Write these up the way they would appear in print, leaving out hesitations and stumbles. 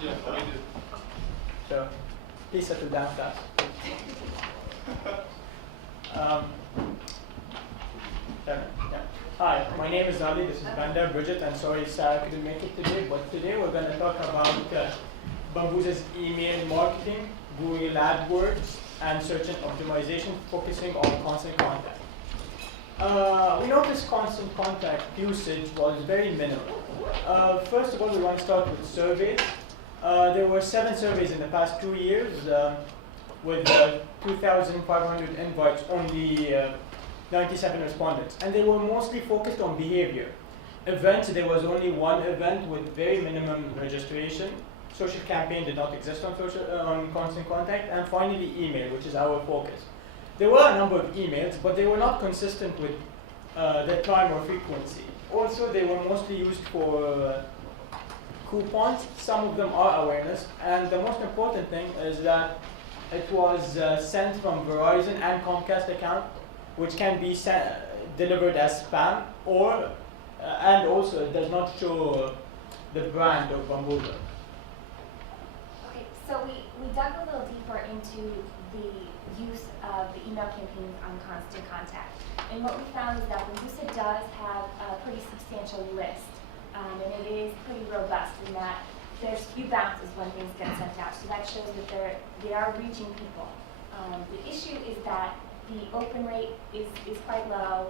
Yeah, we do. So please settle down, class. Um, yeah. Hi, my name is Ali. This is Banda. Bridget, I'm sorry Sarah couldn't make it today, but today we're going to talk about Bambooza's email marketing, Google AdWords, and search and optimization, focusing on constant contact. We noticed constant contact usage was very minimal. First of all, we want to start with surveys. There were 7 surveys in the past 2 years with 2,500 invites, only 97 respondents. And they were mostly focused on behavior. Events, there was only 1 event with very minimum registration. Social campaign did not exist on constant contact. And finally, email, which is our focus. There were a number of emails, but they were not consistent with their time or frequency. Also, they were mostly used for coupons. Some of them are awareness. And the most important thing is that it was sent from Verizon and Comcast account, which can be delivered as spam, or and also it does not show the brand of Bambooza. Okay, so we dug a little deeper into the use of the email campaigns on Constant Contact. And what we found is that Bambooza does have a pretty substantial list, and it is pretty robust in that there's few bounces when things get sent out. So that shows that they are reaching people. The issue is that the open rate is quite low,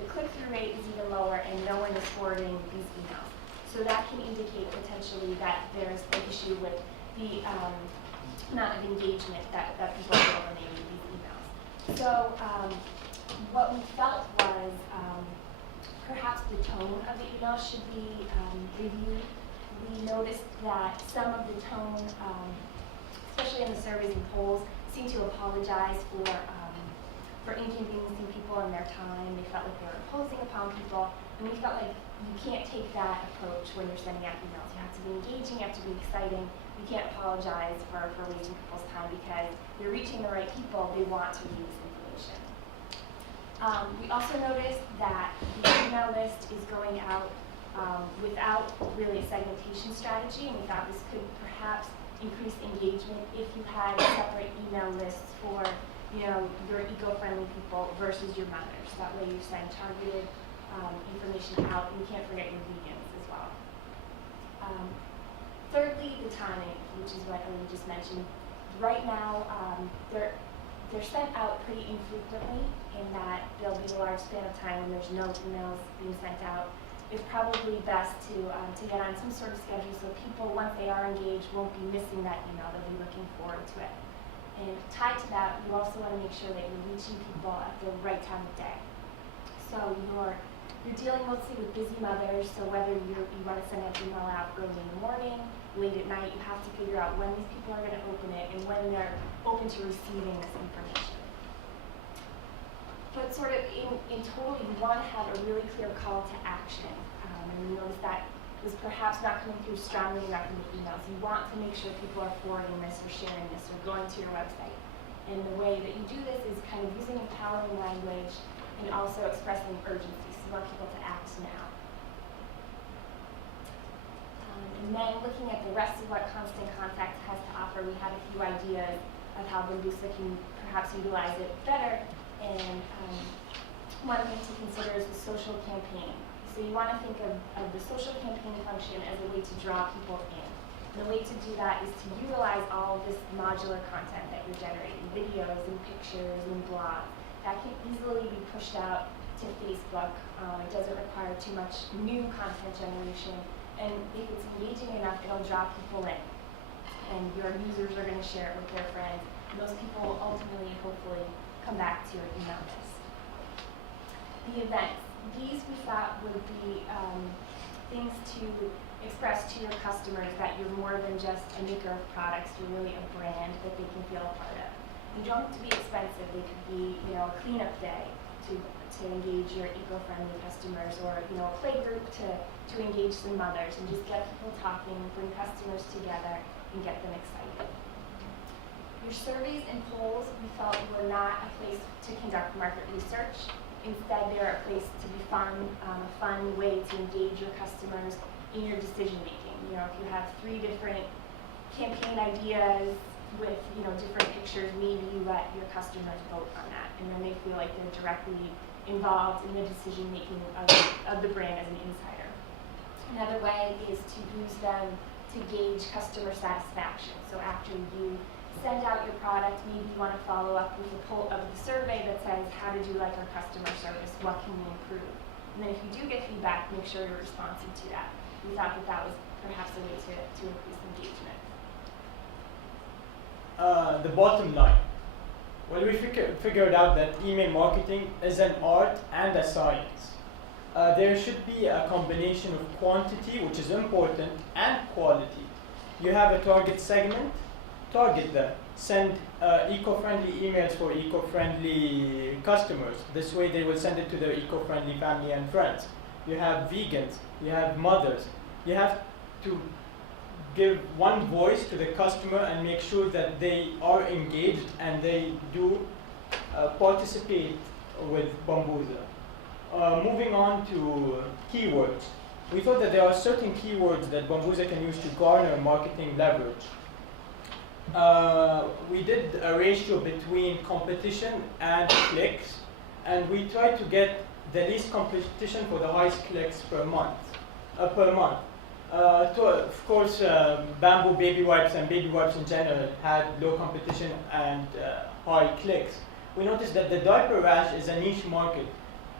the click-through rate is even lower, and no one is forwarding these emails. So that can indicate potentially that there's an issue with the amount of engagement that people feel when they read these emails. So what we felt was perhaps the tone of the email should be reviewed. We noticed that some of the tone, especially in the surveys and polls, seem to apologize for inconveniencing people and their time. They felt like they were imposing upon people, and we felt like you can't take that approach when you're sending out emails. You have to be engaging, you have to be exciting. You can't apologize for wasting people's time because you're reaching the right people. They want to read this information. We also noticed that the email list is going out without really a segmentation strategy, and we thought this could perhaps increase engagement if you had separate email lists for your eco-friendly people versus your mothers. That way you send targeted information out, and you can't forget your vegans as well. Thirdly, the timing, which is what Ellie just mentioned. Right now, they're sent out pretty infrequently in that there'll be a large span of time when there's no emails being sent out. It's probably best to get on some sort of schedule so people, once they are engaged, won't be missing that email. They'll be looking forward to it. And tied to that, you also want to make sure that you're reaching people at the right time of day. So you're dealing mostly with busy mothers, so whether you want to send an email out early in the morning, late at night, you have to figure out when these people are going to open it and when they're open to receiving this information. But sort of in total, you want to have a really clear call to action. And you notice that was perhaps not coming through strongly enough in the emails. You want to make sure people are forwarding this or sharing this or going to your website. And the way that you do this is kind of using empowering language and also expressing urgency. So you want people to act now. And then looking at the rest of what Constant Contact has to offer, we had a few ideas of how Bambooza can perhaps utilize it better. And one thing to consider is the social campaign. So you want to think of the social campaign function as a way to draw people in. And the way to do that is to utilize all of this modular content that you're generating, videos and pictures and blogs. That can easily be pushed out to Facebook. It doesn't require too much new content generation. And if it's engaging enough, it'll draw people in. And your users are going to share it with their friends. And those people will ultimately, hopefully, come back to your email list. The events. These we thought would be things to express to your customers that you're more than just a maker of products. You're really a brand that they can feel a part of. They don't have to be expensive. They could be, a cleanup day to engage your eco-friendly customers, or a play group to engage some mothers and just get people talking, bring customers together, and get them excited. Your surveys and polls, we felt, were not a place to conduct market research. Instead, they're a place to be fun, a fun way to engage your customers in your decision making. If you have 3 different campaign ideas with, different pictures, maybe you let your customers vote on that, and then they feel like they're directly involved in the decision making of the brand as an insider. Another way is to use them to gauge customer satisfaction. So after you send out your product, maybe you want to follow up with a poll of the survey that says, how did you like our customer service? What can we improve? And then if you do get feedback, make sure you're responsive to that. We thought that that was perhaps a way to increase engagement. The bottom line. Well, we figured out that email marketing is an art and a science. There should be a combination of quantity, which is important, and quality. You have a target segment, target them. Send eco-friendly emails for eco-friendly customers. This way they will send it to their eco-friendly family and friends. You have vegans, you have mothers. You have to give one voice to the customer and make sure that they are engaged and they do participate with Bambuser. Moving on to keywords. We thought that there are certain keywords that Bambuser can use to garner marketing leverage. We did a ratio between competition and clicks, and we tried to get the least competition for the highest clicks per month. Of course, Bamboo baby wipes and baby wipes in general had low competition and high clicks. We noticed that the diaper rash is a niche market.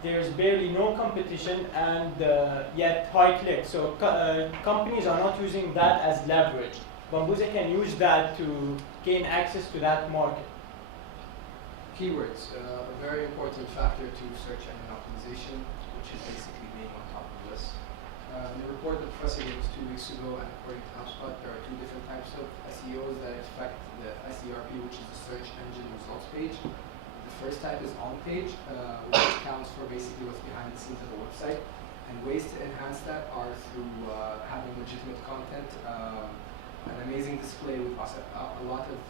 There's barely no competition and yet high clicks. So companies are not using that as leverage. Bambuser can use that to gain access to that market. Keywords, a very important factor to search engine optimization, which is basically being on top of the list. The report that Professor gave us 2 weeks ago, and according to HubSpot, there are 2 different types of SEOs that affect the SERP, which is the search engine results page. The first type is on-page, which accounts for basically what's behind the scenes of a website. And ways to enhance that are through having legitimate content, an amazing display with a lot of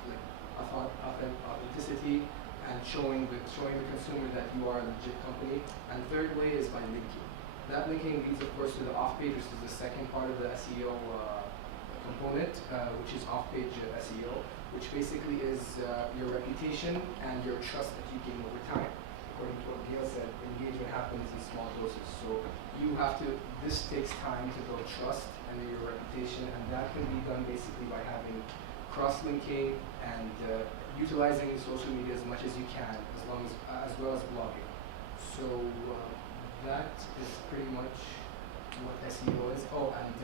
authenticity, and showing the consumer that you are a legit company. And the third way is by linking. That linking leads, of course, to the off-page, which is the second part of the SEO component, which is off-page SEO, which basically is your reputation and your trust that you gain over time. According to what Gail said, engagement happens in small doses. So this takes time to build trust and your reputation, and that can be done basically by having cross-linking and utilizing social media as much as you can, as well as blogging. So that is pretty much what SEO is. Oh, and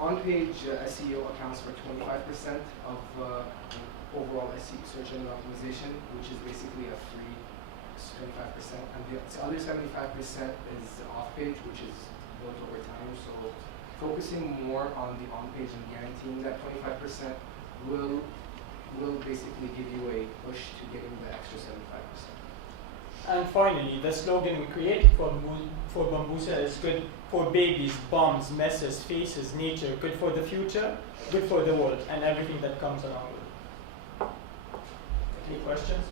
on-page SEO accounts for 25% of overall SEO, search engine optimization, which is basically a free 25%, and the other 75% is off-page, which is built over time. So focusing more on the on-page and guaranteeing that 25% will basically give you a push to getting the extra 75%. And finally, the slogan we created for Bambuser is good for babies, bums, messes, faces, nature, good for the future, good for the world, and everything that comes along with it. Any questions?